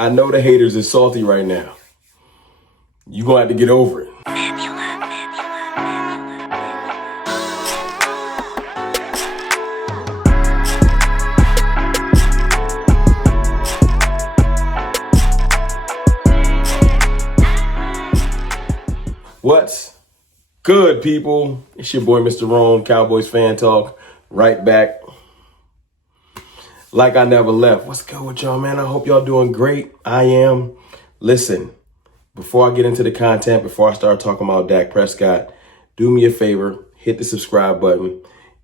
I know the haters is salty right now. You're going to have to get over it. What's good, people? It's your boy, Mr. Rome, Cowboys Fan Talk, right back like I never left. What's good with y'all, man? I hope y'all doing great. I am. Listen, before I get into the content, before I start talking about Dak Prescott, do me a favor, hit the subscribe button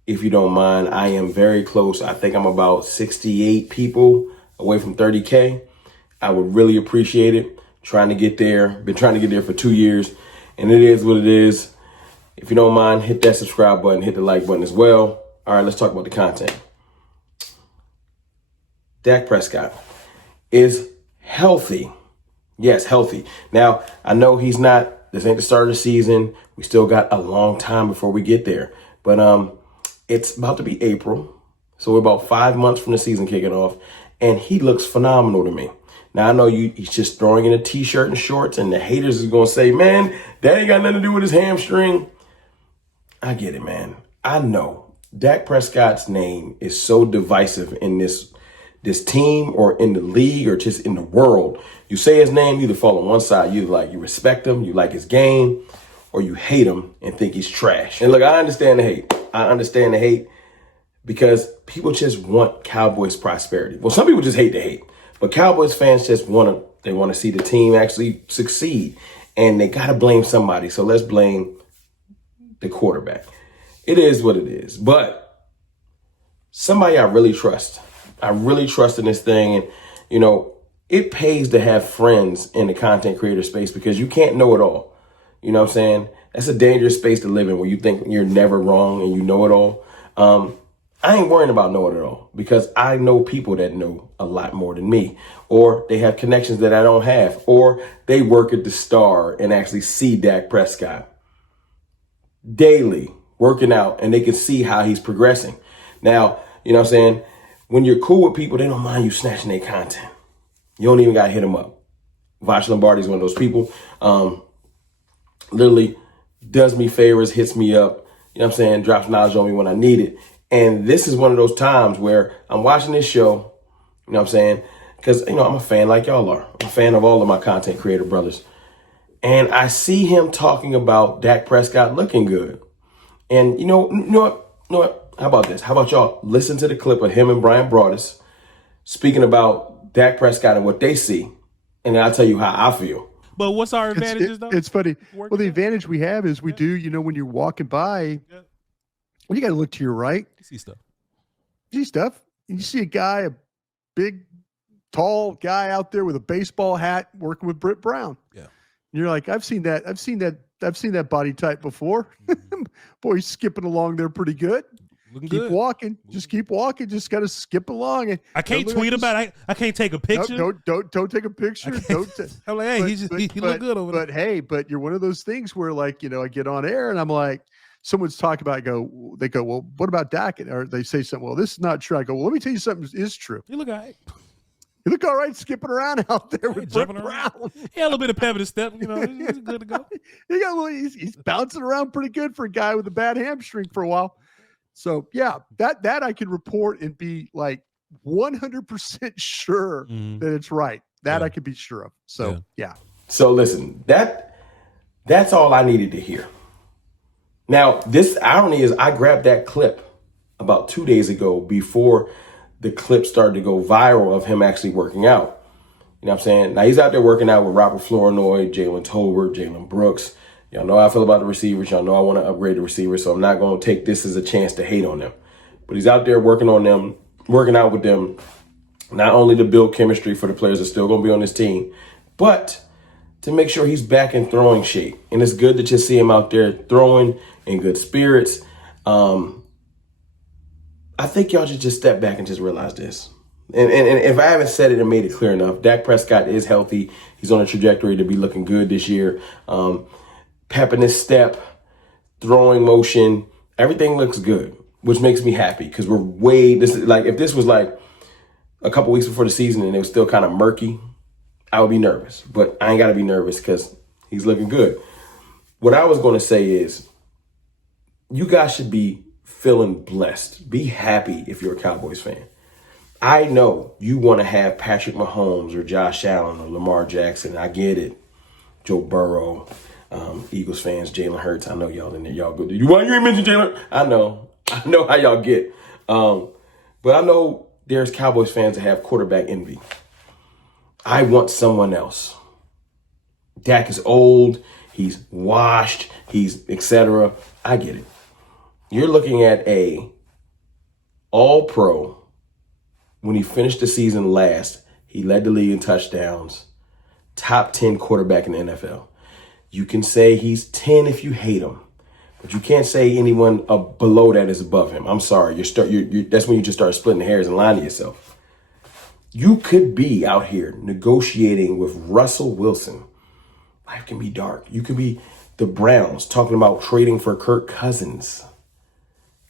if you don't mind. I am very close. I think I'm about 68 people away from 30K. I would really appreciate it. Trying to get there. Been trying to get there for 2 years. And it is what it is. If you don't mind, hit that subscribe button, hit the like button as well. All right, let's talk about the content. Dak Prescott is healthy. Yes, healthy. Now, I know this ain't the start of the season. We still got a long time before we get there. But it's about to be April. So we're about 5 months from the season kicking off. And he looks phenomenal to me. Now, I know he's just throwing in a t-shirt and shorts, and the haters is going to say, man, that ain't got nothing to do with his hamstring. I get it, man. I know Dak Prescott's name is so divisive in this team or in the league or just in the world. You say his name, you either fall on one side. You respect him, you like his game, or you hate him and think he's trash. And look, I understand the hate. I understand the hate because people just want Cowboys prosperity. Well, some people just hate the hate. But Cowboys fans just want to see the team actually succeed. And they got to blame somebody. So let's blame the quarterback. It is what it is. But somebody I really trust. I really trust in this thing. And, you know, it pays to have friends in the content creator space because you can't know it all. You know what I'm saying? That's a dangerous space to live in where you think you're never wrong and you know it all. I ain't worrying about knowing it all because I know people that know a lot more than me, or they have connections that I don't have, or they work at the Star and actually see Dak Prescott daily working out and they can see how he's progressing. Now, you know what I'm saying? When you're cool with people, they don't mind you snatching their content. You don't even got to hit them up. Vosh Lombardi's one of those people. Literally does me favors, hits me up, you know what I'm saying? Drops knowledge on me when I need it. And this is one of those times where I'm watching this show, you know what I'm saying? Because, you know, I'm a fan like y'all are. I'm a fan of all of my content creator brothers. And I see him talking about Dak Prescott looking good. And you know what? How about this? How about y'all listen to the clip of him and Brian Broaddus speaking about Dak Prescott and what they see. And then I'll tell you how I feel. But what's our advantages, though? It's funny. Well, the advantage we have is we do, you know, when you're walking by, well, you got to look to your right. You see stuff. You see stuff. You see a guy, a big, tall guy out there with a baseball hat working with Britt Brown. Yeah. And you're like, I've seen that body type before. Mm-hmm. Boy, he's skipping along there pretty good. Looking keep good. Walking. Just keep walking. Just got to skip along. And I can't tweet about it. I can't take a picture. No, don't take a picture. I'm like, hey, he look good over there. But hey, you're one of those things where, like, you know, I get on air and I'm like, someone's talking about, they go, well, what about Dak? Or they say something, well, this is not true. I go, well, let me tell you something is true. You look all right. You look all right skipping around out there with Britt Brown. Yeah, a little bit of pep in his step. You know, he's good to go. He's bouncing around pretty good for a guy with a bad hamstring for a while. So, yeah, that I can report and be like 100% sure that it's right. That I can be sure of. So, yeah. So, listen, that's all I needed to hear. Now, this irony is I grabbed that clip about 2 days ago before the clip started to go viral of him actually working out. You know what I'm saying? Now, he's out there working out with Robert Flournoy, Jalen Tolbert, Jalen Brooks. Y'all know how I feel about the receivers. Y'all know I want to upgrade the receivers, so I'm not going to take this as a chance to hate on them. But he's out there working out with them, not only to build chemistry for the players that are still going to be on this team, but to make sure he's back in throwing shape. And it's good to just see him out there throwing in good spirits. I think y'all should just step back and just realize this. And if I haven't said it and made it clear enough, Dak Prescott is healthy. He's on a trajectory to be looking good this year. Pep in his step, throwing motion, everything looks good, which makes me happy because if this was like a couple weeks before the season and it was still kind of murky, I would be nervous. But I ain't got to be nervous because he's looking good. What I was going to say is you guys should be feeling blessed. Be happy if you're a Cowboys fan. I know you want to have Patrick Mahomes or Josh Allen or Lamar Jackson. I get it. Joe Burrow, Eagles fans, Jalen Hurts. I know y'all in there. Y'all go. Why you ain't mention Jalen? I know how y'all get. But I know there's Cowboys fans that have quarterback envy. I want someone else. Dak is old. He's washed. He's etc. I get it. You're looking at a all-pro. When he finished the season last, he led the league in touchdowns. Top 10 quarterback in the NFL. You can say he's 10 if you hate him, but you can't say anyone below that is above him. I'm sorry. That's when you just start splitting hairs and lying to yourself. You could be out here negotiating with Russell Wilson. Life can be dark. You could be the Browns talking about trading for Kirk Cousins.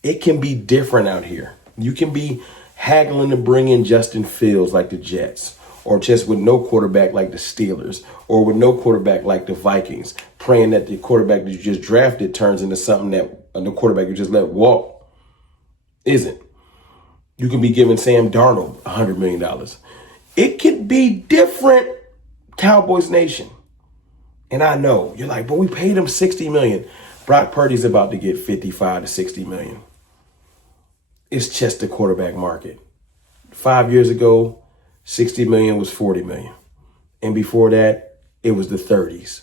It can be different out here. You can be haggling to bring in Justin Fields like the Jets, or just with no quarterback like the Steelers, or with no quarterback like the Vikings, praying that the quarterback that you just drafted turns into something that the quarterback you just let walk isn't. You can be giving Sam Darnold $100 million. It could be different, Cowboys Nation. And I know you're like, but we paid him $60 million. Brock Purdy's about to get $55 to $60 million. It's just the quarterback market. 5 years ago, $60 million was $40 million. And before that, it was the 30s.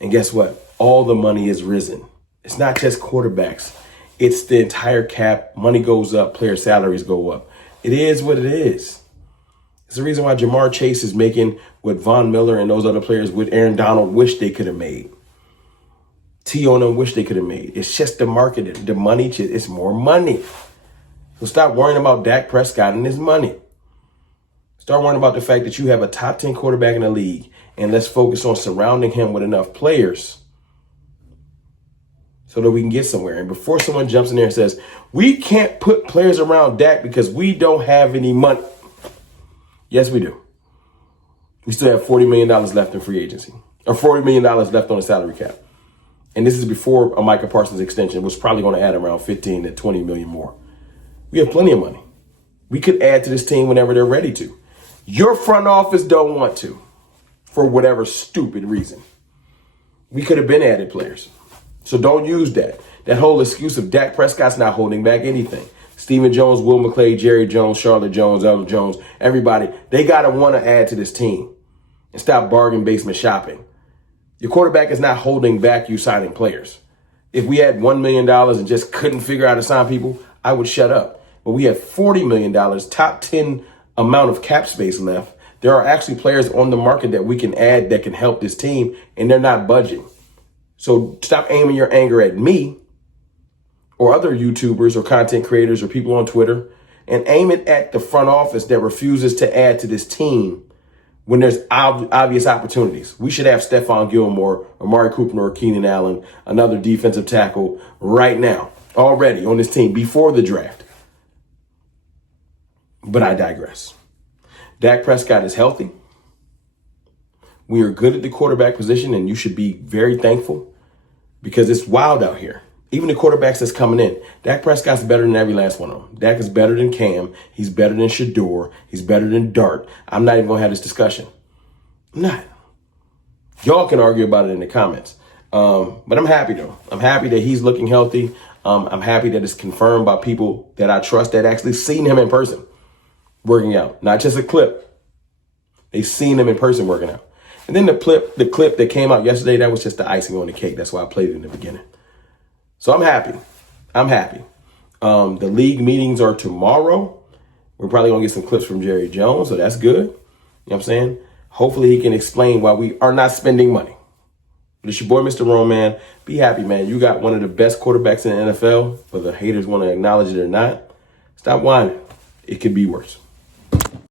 And guess what? All the money has risen. It's not just quarterbacks. It's the entire cap. Money goes up. Player salaries go up. It is what it is. It's the reason why Jamar Chase is making what Von Miller and those other players with Aaron Donald wish they could have made. T.O. and them wish they could have made. It's just the market. The money, it's more money. So stop worrying about Dak Prescott and his money. Start worrying about the fact that you have a top 10 quarterback in the league, and let's focus on surrounding him with enough players so that we can get somewhere. And before someone jumps in there and says, we can't put players around Dak because we don't have any money. Yes, we do. We still have $40 million left in free agency, or $40 million left on the salary cap. And this is before a Micah Parsons extension, which is probably going to add around 15 to 20 million more. We have plenty of money. We could add to this team whenever they're ready to. Your front office don't want to, for whatever stupid reason. We could have been added players. So don't use that. That whole excuse of Dak Prescott's not holding back anything. Stephen Jones, Will McClay, Jerry Jones, Charlotte Jones, Elder Jones, everybody, they got to want to add to this team and stop bargain basement shopping. Your quarterback is not holding back you signing players. If we had $1 million and just couldn't figure out how to sign people, I would shut up. But we have $40 million, top 10 amount of cap space left. There are actually players on the market that we can add that can help this team, and they're not budging. So stop aiming your anger at me or other YouTubers or content creators or people on Twitter, and aim it at the front office that refuses to add to this team when there's obvious opportunities. We should have Stephon Gilmore, Amari Cooper, or Keenan Allen, another defensive tackle right now, already on this team before the draft. But I digress. Dak Prescott is healthy. We are good at the quarterback position, and you should be very thankful because it's wild out here. Even the quarterbacks that's coming in, Dak Prescott's better than every last one of them. Dak is better than Cam. He's better than Shador. He's better than Dart. I'm not even going to have this discussion. I'm not. Y'all can argue about it in the comments. But I'm happy, though. I'm happy that he's looking healthy. I'm happy that it's confirmed by people that I trust that actually seen him in person working out. Not just a clip. They've seen him in person working out. And then the clip that came out yesterday, that was just the icing on the cake. That's why I played it in the beginning. So I'm happy. I'm happy. The league meetings are tomorrow. We're probably going to get some clips from Jerry Jones, so that's good. You know what I'm saying? Hopefully he can explain why we are not spending money. But it's your boy, Mr. Roman. Be happy, man. You got one of the best quarterbacks in the NFL, whether haters want to acknowledge it or not. Stop whining. It could be worse.